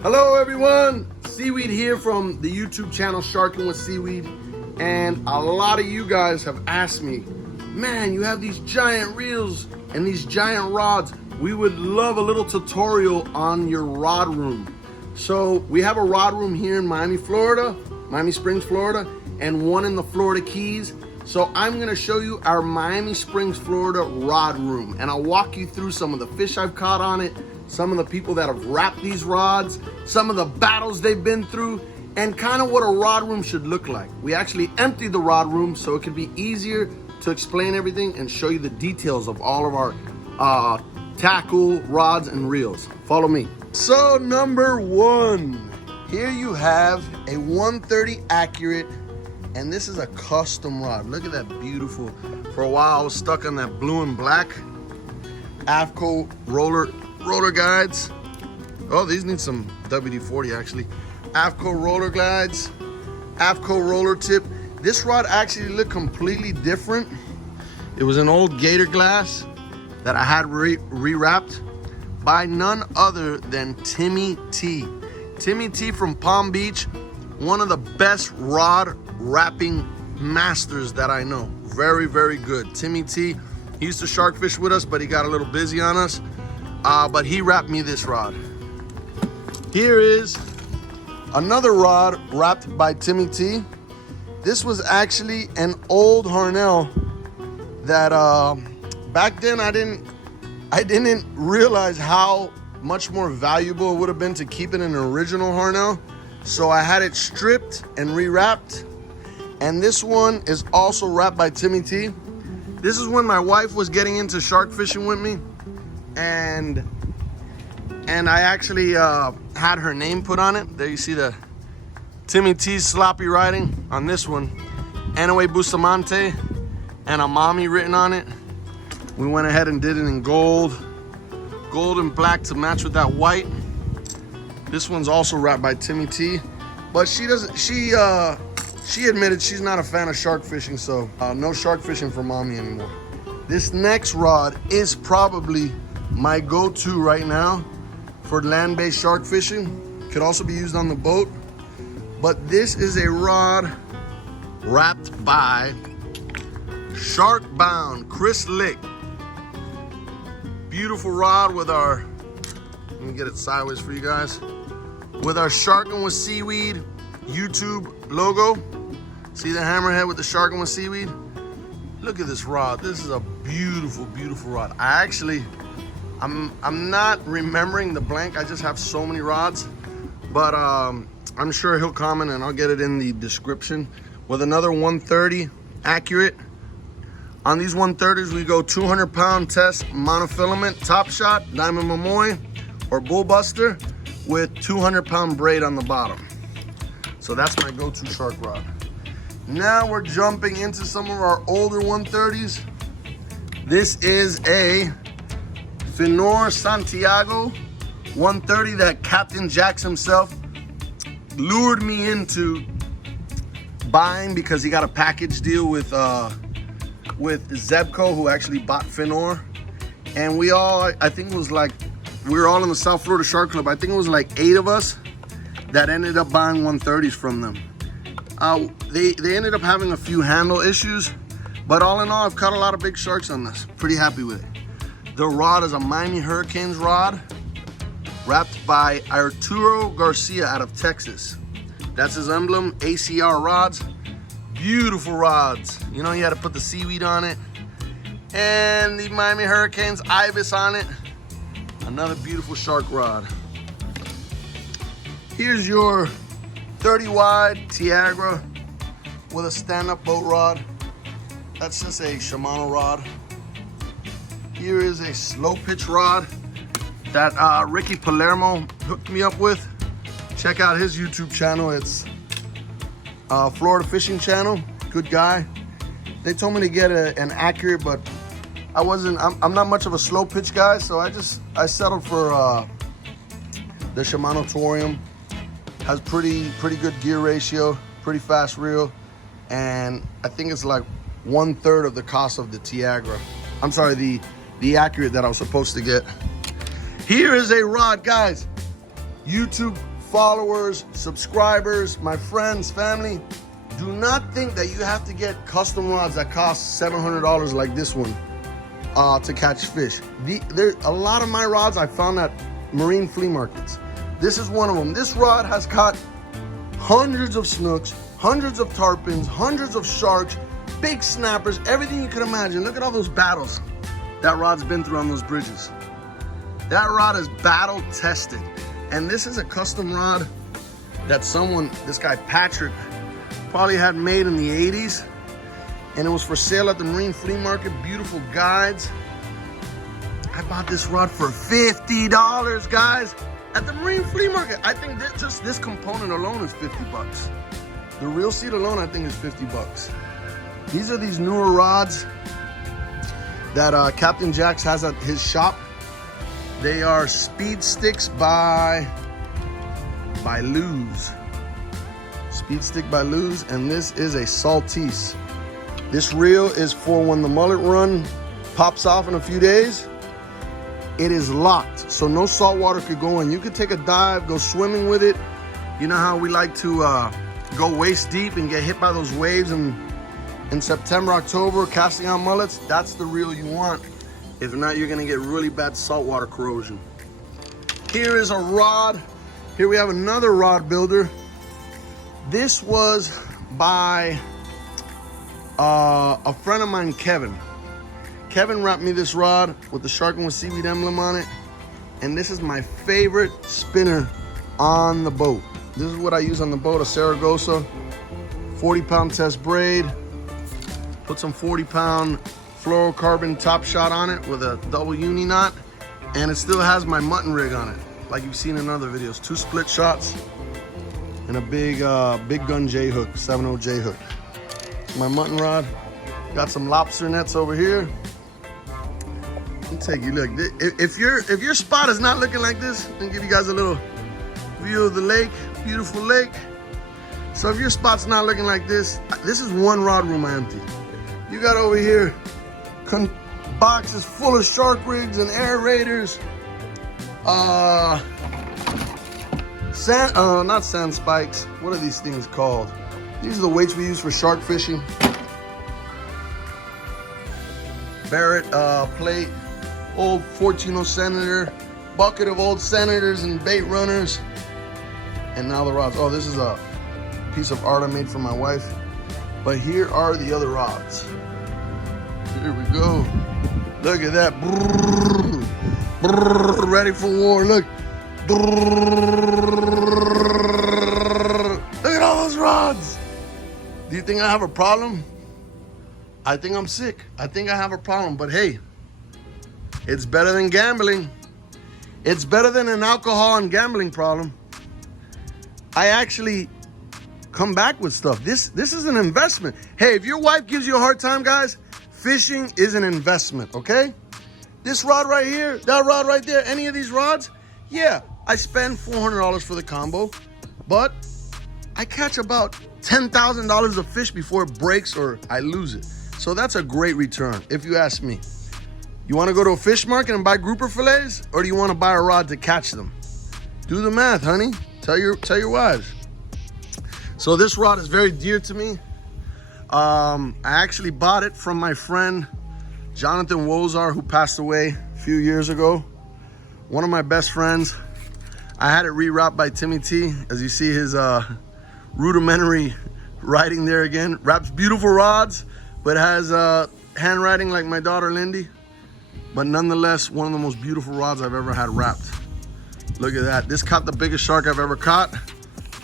Hello everyone, Seaweed here from the YouTube channel Sharking with Seaweed, and a lot of you guys have asked me, man, you have these giant reels and these giant rods. We would love a little tutorial on your rod room. So we have a rod room here in Miami Springs, Florida, and one in the Florida Keys. So I'm gonna show you our Miami Springs, Florida rod room, and I'll walk you through some of the fish I've caught on it, some of the people that have wrapped these rods, some of the battles they've been through, and kind of what a rod room should look like. We actually emptied the rod room so it could be easier to explain everything and show you the details of all of our tackle, rods, and reels. Follow me. So number one, here you have a 130 accurate, and this is a custom rod. Look at that beautiful, for a while I was stuck on that blue and black AFCO roller guides. Oh, these need some WD-40 actually. AFCO roller guides, AFCO roller tip. This rod actually looked completely different. It was an old gator glass that I had rewrapped by none other than Timmy T. Timmy T from Palm Beach, one of the best rod wrapping masters that I know. Very, very good. Timmy T, he used to shark fish with us, but he got a little busy on us. But he wrapped me this rod. Here is another rod wrapped by Timmy T. This was actually an old Harnell that back then I didn't realize how much more valuable it would have been to keep it in an original Harnell. So I had it stripped and rewrapped. And this one is also wrapped by Timmy T. This is when my wife was getting into shark fishing with me. And I actually had her name put on it. There you see the Timmy T's sloppy writing on this one. Anyway, Bustamante and Amami written on it. We went ahead and did it in gold and black to match with that white. This one's also wrapped by Timmy T, but she admitted she's not a fan of shark fishing, so no shark fishing for Mommy anymore. This next rod is probably my go-to right now for land-based shark fishing. Could also be used on the boat, but this is a rod wrapped by Sharkbound, Cris Licht. Beautiful rod with our, let me get it sideways for you guys, with our Sharking with Seaweed YouTube logo. See the hammerhead with the Sharking with Seaweed? Look at this rod. This is a beautiful, beautiful rod. I'm not remembering the blank. I just have so many rods, but I'm sure he'll comment and I'll get it in the description. With another 130 accurate. On these 130s, we go 200-pound test monofilament top shot, diamond mamoy, or bullbuster with 200-pound braid on the bottom. So that's my go-to shark rod. Now we're jumping into some of our older 130s. This is a Finor Santiago 130 that Captain Jax himself lured me into buying because he got a package deal with Zebco, who actually bought Finor. And we all, I think it was like, we were all in the South Florida Shark Club. I think it was like 8 of us that ended up buying 130s from them. They ended up having a few handle issues, but all in all, I've caught a lot of big sharks on this. Pretty happy with it. The rod is a Miami Hurricanes rod wrapped by Arturo Garcia out of Texas. That's his emblem, ACR Rods. Beautiful rods. You know, you had to put the seaweed on it. And the Miami Hurricanes Ibis on it. Another beautiful shark rod. Here's your 30 wide Tiagra with a stand-up boat rod. That's just a Shimano rod. Here is a slow pitch rod that Ricky Palermo hooked me up with. Check out his YouTube channel. It's Florida Fishing Channel. Good guy. They told me to get an accurate, but I'm not much of a slow pitch guy, so I settled for the Shimano Torium. Has pretty good gear ratio, pretty fast reel, and I think it's like 1/3 of the cost of the Tiagra. I'm sorry, the accurate that I was supposed to get. Here is a rod, guys. YouTube followers, subscribers, my friends, family, do not think that you have to get custom rods that cost $700 like this one to catch fish. There a lot of my rods I found at marine flea markets. This is one of them. This rod has caught hundreds of snooks, hundreds of tarpons, hundreds of sharks, big snappers, everything you can imagine. Look at all those battles that rod's been through on those bridges. That rod is battle tested. And this is a custom rod that this guy Patrick, probably had made in the 80s. And it was for sale at the marine flea market. Beautiful guides. I bought this rod for $50, guys, at the marine flea market. I think that just this component alone is 50 bucks. The reel seat alone, I think, is 50 bucks. These are these newer rods that Captain Jax has at his shop. They are Speed Sticks by Luz. Speed Stick by Luz, and this is a Saltese. This reel is for when the mullet run pops off in a few days. It is locked, so no salt water could go in. You could take a dive, go swimming with it. You know how we like to go waist deep and get hit by those waves in September, October, casting out mullets? That's the reel you want. If not, you're gonna get really bad saltwater corrosion. Here is a rod. Here we have another rod builder. This was by a friend of mine, Kevin. Kevin wrapped me this rod with the Sharking with Seaweed emblem on it. And this is my favorite spinner on the boat. This is what I use on the boat, a Saragossa 40-pound test braid. Put some 40-pound fluorocarbon top shot on it with a double uni knot. And it still has my mutton rig on it, like you've seen in other videos. 2 split shots and a big gun J hook, 7.0 J hook. My mutton rod. Got some lobster nets over here. Let me take you a look. If your spot is not looking like this, let me give you guys a little view of the lake. Beautiful lake. So if your spot's not looking like this is one rod room I empty. You got over here boxes full of shark rigs and aerators. Not sand spikes. What are these things called? These are the weights we use for shark fishing. Barrett plate, old 14-0 Senator, bucket of old Senators and bait runners. And now the rods. Oh, this is a piece of art I made for my wife. But here are the other rods. Here we go. Look at that. Brrr, brrr, ready for war. Look. Brrr. Look at all those rods. Do you think I have a problem? I think I'm sick. I think I have a problem. But hey, it's better than gambling. It's better than an alcohol and gambling problem. I actually come back with stuff. This is an investment. Hey, if your wife gives you a hard time, guys, fishing is an investment, okay? This rod right here, that rod right there, any of these rods, yeah, I spend $400 for the combo, but I catch about $10,000 of fish before it breaks or I lose it. So that's a great return, if you ask me. You wanna go to a fish market and buy grouper fillets, or do you wanna buy a rod to catch them? Do the math, honey. Tell your wives. So this rod is very dear to me. I actually bought it from my friend, Jonathan Wozar, who passed away a few years ago. One of my best friends. I had it rewrapped by Timmy T, as you see his rudimentary writing there again. Wraps beautiful rods, but has handwriting like my daughter Lindy. But nonetheless, one of the most beautiful rods I've ever had wrapped. Look at that. This caught the biggest shark I've ever caught.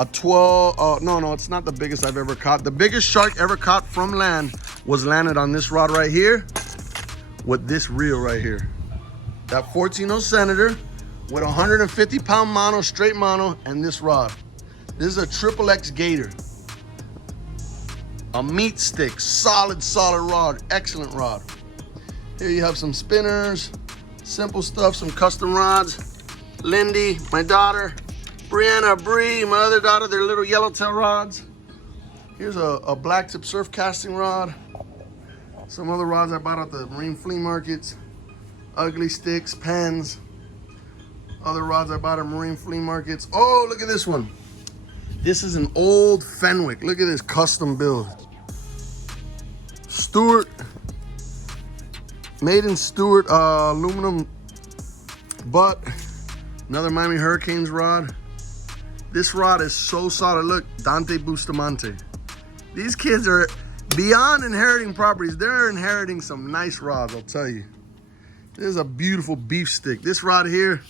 A 12, no, it's not the biggest I've ever caught. The biggest shark ever caught from land was landed on this rod right here with this reel right here. That 14-0 Senator with 150-pound mono, straight mono, and this rod. This is a XXX Gator. A meat stick, solid rod, excellent rod. Here you have some spinners, simple stuff, some custom rods. Lindy, my daughter, Brianna, Bree, my other daughter, their little yellowtail rods. Here's a black tip surf casting rod. Some other rods I bought at the marine flea markets. Ugly sticks, pens. Other rods I bought at marine flea markets. Oh, look at this one. This is an old Fenwick. Look at this custom build. Stewart, made in Stewart aluminum butt. Another Miami Hurricanes rod. This rod is so solid. Look, Dante Bustamante. These kids are beyond inheriting properties. They're inheriting some nice rods, I'll tell you. This is a beautiful beef stick. This rod here,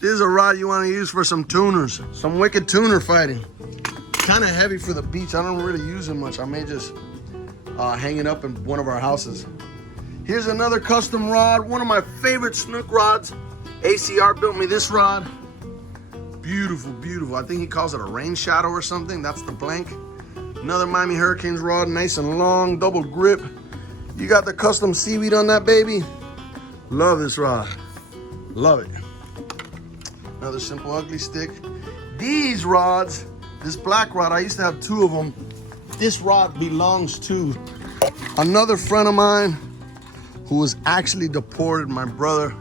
this is a rod you want to use for some tuners, some wicked tuner fighting. Kind of heavy for the beach. I don't really use it much. I may just hang it up in one of our houses. Here's another custom rod, one of my favorite snook rods. ACR built me this rod. Beautiful, beautiful. I think he calls it a rain shadow or something. That's the blank. Another Miami Hurricanes rod, nice and long, double grip. You got the custom seaweed on that baby. Love this rod, love it. Another simple ugly stick. These rods, this black rod, I used to have two of them. This rod belongs to another friend of mine who was actually deported, my brother.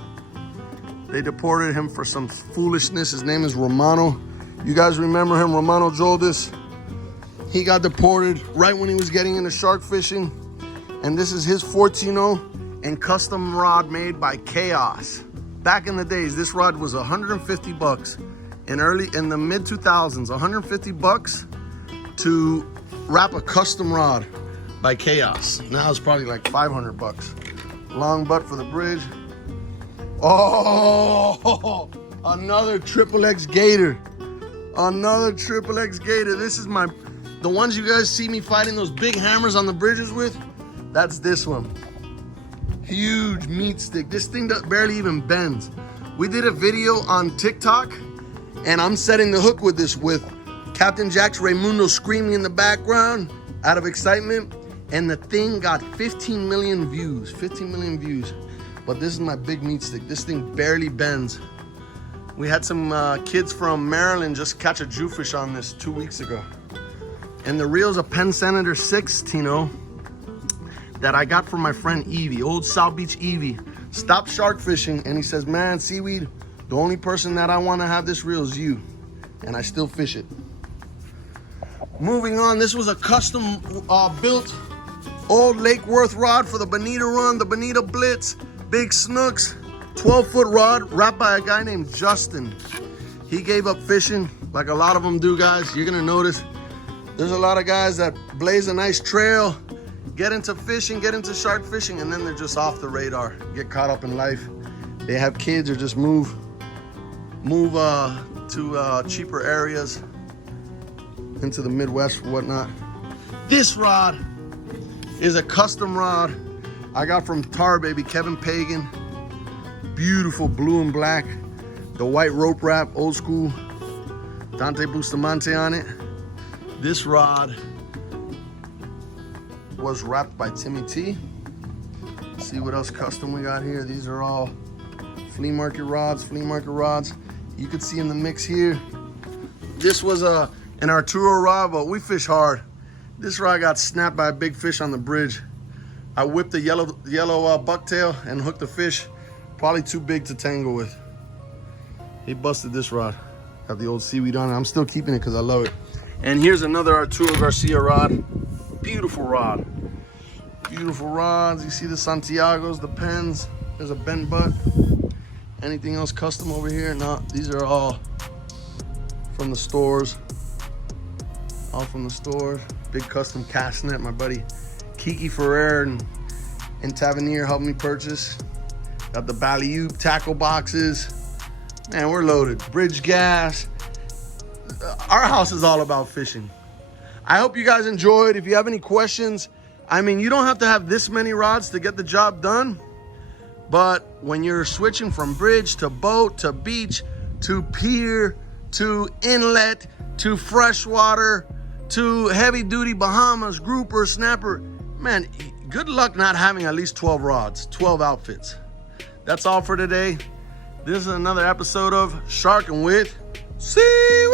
They deported him for some foolishness. His name is Romano. You guys remember him, Romano Joldis? He got deported right when he was getting into shark fishing. And this is his Fortino and custom rod made by Chaos. Back in the days, this rod was 150 bucks. In the mid 2000s, 150 bucks to wrap a custom rod by Chaos. Now it's probably like 500 bucks. Long butt for the bridge. Oh, another triple X gator. Another triple X gator. This is the ones you guys see me fighting those big hammers on the bridges with. That's this one. Huge meat stick. This thing barely even bends. We did a video on TikTok and I'm setting the hook with this with Captain Jack's Raimundo screaming in the background out of excitement. And the thing got 15 million views, 15 million views. But this is my big meat stick. This thing barely bends. We had some kids from Maryland just catch a jewfish on this 2 weeks ago. And the reel's a Penn Senator 6 Tino that I got from my friend Evie, old South Beach Evie. Stopped shark fishing and he says, man, seaweed, the only person that I want to have this reel is you. And I still fish it. Moving on, this was a custom built old Lake Worth rod for the Bonita run, the Bonita Blitz, big snooks, 12-foot rod wrapped by a guy named Justin. He gave up fishing like a lot of them do, guys. You're gonna notice there's a lot of guys that blaze a nice trail, get into fishing, get into shark fishing, and then they're just off the radar, get caught up in life. They have kids or just move to cheaper areas into the Midwest or whatnot. This rod is a custom rod I got from Tar Baby, Kevin Pagan. Beautiful blue and black. The white rope wrap, old school. Dante Bustamante on it. This rod was wrapped by Timmy T. Let's see what else custom we got here. These are all flea market rods, You could see in the mix here. This was an Arturo rod, but we fish hard. This rod got snapped by a big fish on the bridge. I whipped the yellow bucktail and hooked the fish. Probably too big to tangle with. He busted this rod. Got the old seaweed on it. I'm still keeping it because I love it. And here's another Arturo Garcia rod. Beautiful rod. Beautiful rods. You see the Santiagos, the Pens. There's a bent butt. Anything else custom over here? No, these are all from the stores. All from the stores. Big custom cast net. My buddy Kiki Ferrer and Tavernier helped me purchase. Got the Ballyou tackle boxes. Man, we're loaded. Bridge gas. Our house is all about fishing. I hope you guys enjoyed. If you have any questions, I mean, you don't have to have this many rods to get the job done. But when you're switching from bridge to boat to beach to pier to inlet to freshwater to heavy duty Bahamas, grouper, snapper, man, good luck not having at least 12 rods, 12 outfits. That's all for today. This is another episode of Sharking with Seaweed.